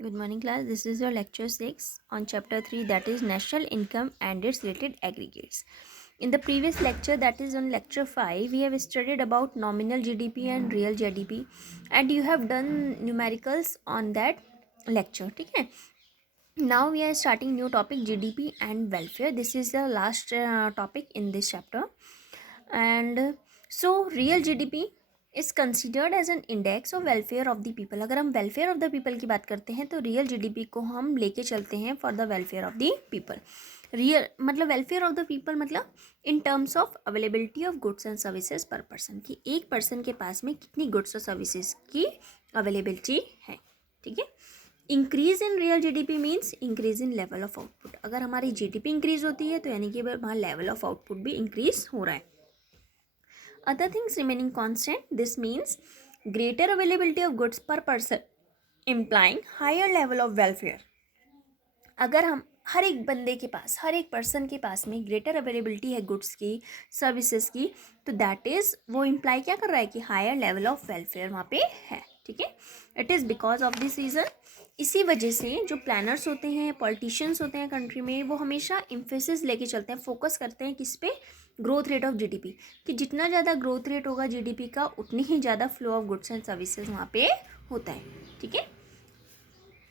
Good morning, class. This is your lecture 6 on chapter 3, that is national income and its related aggregates. In the previous lecture, that is on lecture 5, we have studied about nominal GDP and real GDP, and you have done numericals on that lecture. Okay? Now we are starting new topic, GDP and welfare. This is the last topic in this chapter. And so real GDP is considered as an index of welfare of the people. अगर हम welfare of the people की बात करते हैं तो real GDP को हम लेके चलते हैं for the welfare of the people. Real मतलब वेलफेयर ऑफ द पीपल मतलब in terms of availability of goods and services पर पर्सन, कि एक पर्सन के पास में कितनी गुड्स और सर्विसेज की अवेलेबिलिटी है. ठीक है. Increase in real GDP means increase in level of output. अगर हमारी जीडीपी इंक्रीज होती है तो यानी कि वहाँ लेवल ऑफ आउटपुट भी इंक्रीज हो रहा है. Other things remaining constant, this means greater availability of goods per person implying higher level of welfare. अगर हम हर एक बंदे के पास, हर एक पर्सन के पास में ग्रेटर अवेलेबिलिटी है गुड्स की, सर्विसेज की, तो दैट इज़ वो इम्प्लाई क्या कर रहा है कि हायर लेवल ऑफ वेलफेयर वहाँ पे है. ठीक है. It is because of this reason. इसी वजह से जो प्लानर्स होते हैं, पॉलिटिशियंस होते हैं कंट्री में, वो हमेशा इम्फेसिस लेके चलते हैं, फोकस करते हैं किस पे, ग्रोथ रेट ऑफ जीडीपी, कि जितना ज़्यादा ग्रोथ रेट होगा जीडीपी का उतनी ही ज़्यादा flow of goods and services वहाँ पे होता है. ठीक है.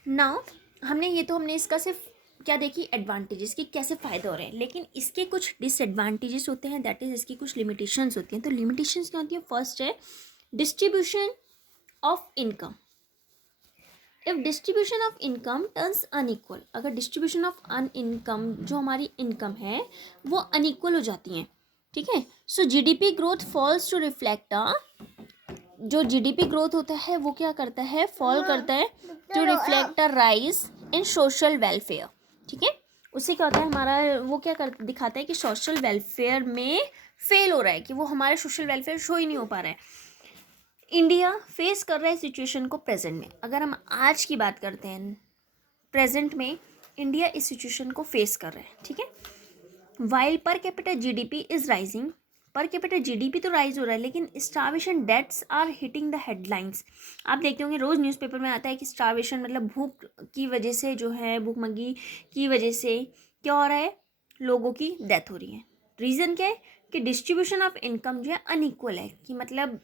नाउ हमने इसका सिर्फ क्या देखी, एडवांटेजेस, कि कैसे फ़ायदे हो रहे हैं, लेकिन इसके कुछ डिसएडवांटेजेस होते हैं, दैट इज़ इसकी कुछ लिमिटेशंस होती हैं. तो लिमिटेशंस क्या होती है? फर्स्ट है distribution of income. If distribution of income turns unequal, अगर डिस्ट्रीब्यूशन ऑफ इनकम, जो हमारी इनकम है वो अनइक्वल हो जाती हैं. ठीक है. So GDP growth falls to reflect जो जीडीपी ग्रोथ होता है वो क्या करता है, फॉल करता है to reflect a rise in social welfare. ठीक है. उससे क्या होता है, हमारा वो क्या कर दिखाता है कि सोशल वेलफेयर में फेल हो रहा है, कि वो हमारे सोशल वेलफेयर शो ही नहीं हो पा रहा है. इंडिया फेस कर रहा है सिचुएशन को प्रेजेंट में. अगर हम आज की बात करते हैं, प्रेजेंट में इंडिया इस सिचुएशन को फेस कर रहा है. ठीक है. While per capital GDP is rising, per capital GDP तो राइज हो रहा है, लेकिन starvation deaths are hitting the headlines. आप देखते होंगे रोज़ न्यूज़पेपर में आता है कि स्टार्वेशन मतलब भूख की वजह से जो है, भूखमरी की वजह से क्या हो रहा है, लोगों की डेथ हो रही है. रीज़न क्या है कि डिस्ट्रीब्यूशन ऑफ इनकम जो है अनइक्वल है, कि मतलब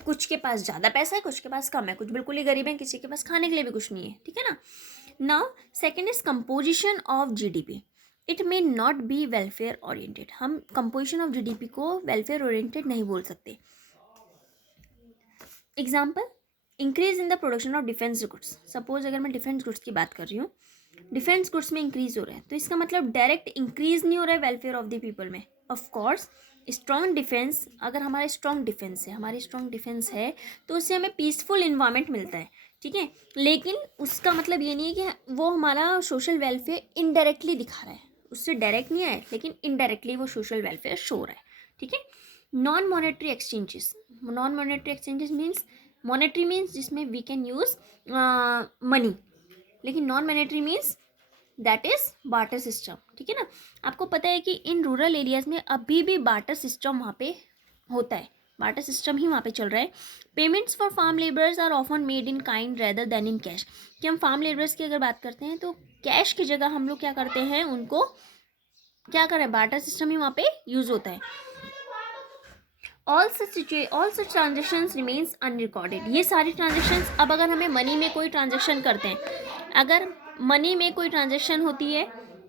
कुछ के पास ज़्यादा पैसा है, कुछ के पास कम है, कुछ बिल्कुल ही गरीब है, किसी के पास खाने के लिए भी कुछ नहीं है. ठीक है ना. Now second is composition of GDP. It may not be welfare oriented. हम कंपोजिशन ऑफ जीडीपी को वेलफेयर ओरिएंटेड नहीं बोल सकते. Example, increase in the production of defence goods. Suppose अगर मैं डिफेंस गुड्स की बात कर रही हूँ, डिफेंस गुड्स में इंक्रीज हो रहा है, तो इसका मतलब डायरेक्ट इंक्रीज नहीं हो रहा है वेलफेयर ऑफ द पीपल में. ऑफ कोर्स स्ट्रॉन्ग डिफेंस, अगर हमारा स्ट्रॉन्ग डिफेंस है, हमारी स्ट्रॉन्ग डिफेंस है तो उससे हमें पीसफुल इन्वायरमेंट मिलता है. ठीक है. लेकिन उसका मतलब ये नहीं है कि वो हमारा सोशल वेलफेयर इनडायरेक्टली दिखा रहा है, उससे डायरेक्ट नहीं आए लेकिन इनडायरेक्टली वो सोशल वेलफेयर शो रहा है. ठीक है. Non monetary exchanges. Non monetary exchanges means, monetary means जिसमें वी कैन यूज़ मनी, लेकिन non monetary means that is barter system. ठीक है ना. आपको पता है कि इन रूरल एरियाज में अभी भी बार्टर सिस्टम वहाँ पे होता है, बार्टर सिस्टम ही वहाँ पे चल रहा है. Payments for farm labours are often made in kind rather than in cash. कि हम फार्म लेबर्स की अगर बात करते हैं तो कैश की जगह हम लोग क्या करते हैं, उनको क्या करें, बार्टर सिस्टम ही वहाँ पे यूज़ होता है. All such transactions remains unrecorded. ये सारी ट्रांजेक्शन्स, अब अगर हमें मनी में कोई ट्रांजेक्शन करते हैं, अगर मनी में कोई ट्रांजेक्शन होती है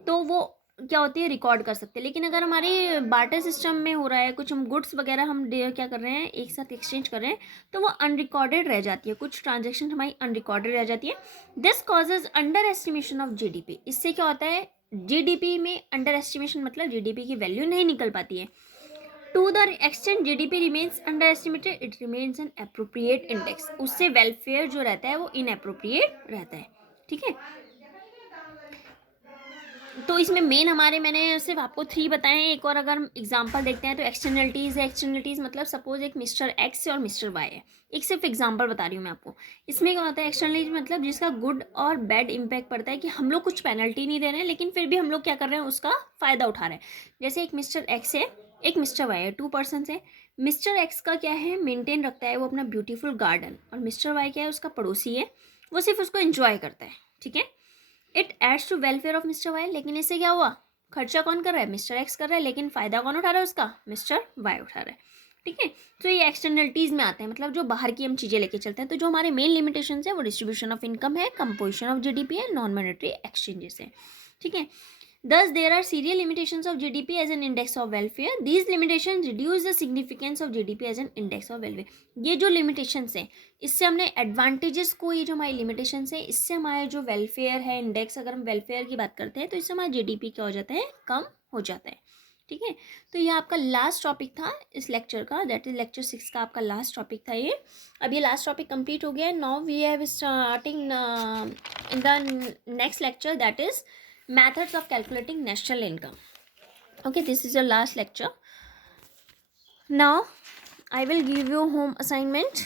तो वो क्या होती है, रिकॉर्ड कर सकते हैं. लेकिन अगर हमारे बार्टर सिस्टम में हो रहा है, कुछ हम गुड्स वगैरह हम क्या कर रहे हैं, एक साथ एक्सचेंज कर रहे हैं, तो वो अनरिकॉर्डेड रह जाती है, कुछ ट्रांजेक्शन हमारी अनरिकॉर्डेड रह जाती है. This causes under estimation of GDP. इससे क्या होता है, जीडीपी में अंडर एस्टिमेशन मतलब जीडीपी की वैल्यू नहीं निकल पाती है. To the extent GDP remains underestimated, it remains an appropriate index. उससे वेलफेयर जो रहता है वो इनअप्रोप्रिएट रहता है. ठीक है. तो इसमें मेन हमारे, मैंने सिर्फ आपको 3 बताए हैं. एक और अगर हम एग्जांपल देखते हैं तो एक्सटर्नलिटीज़ है. एक्सटर्नलिटीज़ मतलब सपोज एक मिस्टर एक्स है और मिस्टर वाई है. एक सिर्फ एग्जांपल बता रही हूँ मैं आपको. इसमें क्या होता है, एक्सटर्नलिटीज मतलब जिसका गुड और बैड इम्पैक्ट पड़ता है, कि हम लोग कुछ पेनल्टी नहीं दे रहे हैं लेकिन फिर भी हम लोग क्या कर रहे हैं, उसका फ़ायदा उठा रहे हैं. जैसे एक मिस्टर एक्स है, एक मिस्टर वाई है, 2 पर्सन है. मिस्टर एक्स का क्या है, मेंटेन रखता है वो अपना ब्यूटीफुल गार्डन, और मिस्टर वाई क्या है, उसका पड़ोसी है. वो सिर्फ उसको एंजॉय करता है, ठीक है। It adds to welfare of mister Y, लेकिन इससे क्या हुआ, खर्चा कौन कर रहा है, मिस्टर एक्स कर रहा है, लेकिन फायदा कौन उठा रहा है उसका, मिस्टर वाई उठा रहा है, ठीक है। तो ये एक्सटर्नलिटीज में आते हैं, मतलब जो बाहर की हम चीज़ें लेके चलते हैं। तो जो हमारे मेन लिमिटेशन है वो डिस्ट्रीब्यूशन ऑफ इनकम है, कंपोजिशन ऑफ जीडीपी है, नॉन मॉनेटरी एक्सचेंजेस है, ठीक है। Thus, there are serial limitations of GDP as an index of welfare. These limitations reduce the significance of GDP as an index of welfare. ये जो limitations हैं, इससे हमने advantages को, ये जो हमारी limitations है, इससे हमारे जो welfare है index, अगर हम welfare की बात करते हैं तो इससे हमारा GDP क्या हो जाता है, कम हो जाता है, ठीक है। तो ये आपका लास्ट टॉपिक था इस लेक्चर का, दैट इज लेक्चर 6 का आपका लास्ट टॉपिक था ये। अब ये लास्ट टॉपिक कंप्लीट हो गया है। Now we have starting in the next lecture, that is methods of calculating national income. Okay, this is your last lecture. Now I will give you home assignment,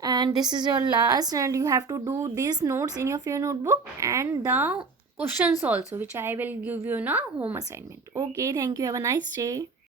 and this is your last, and you have to do these notes in your notebook and the questions also, which I will give you in a home assignment. Okay, thank you, have a nice day.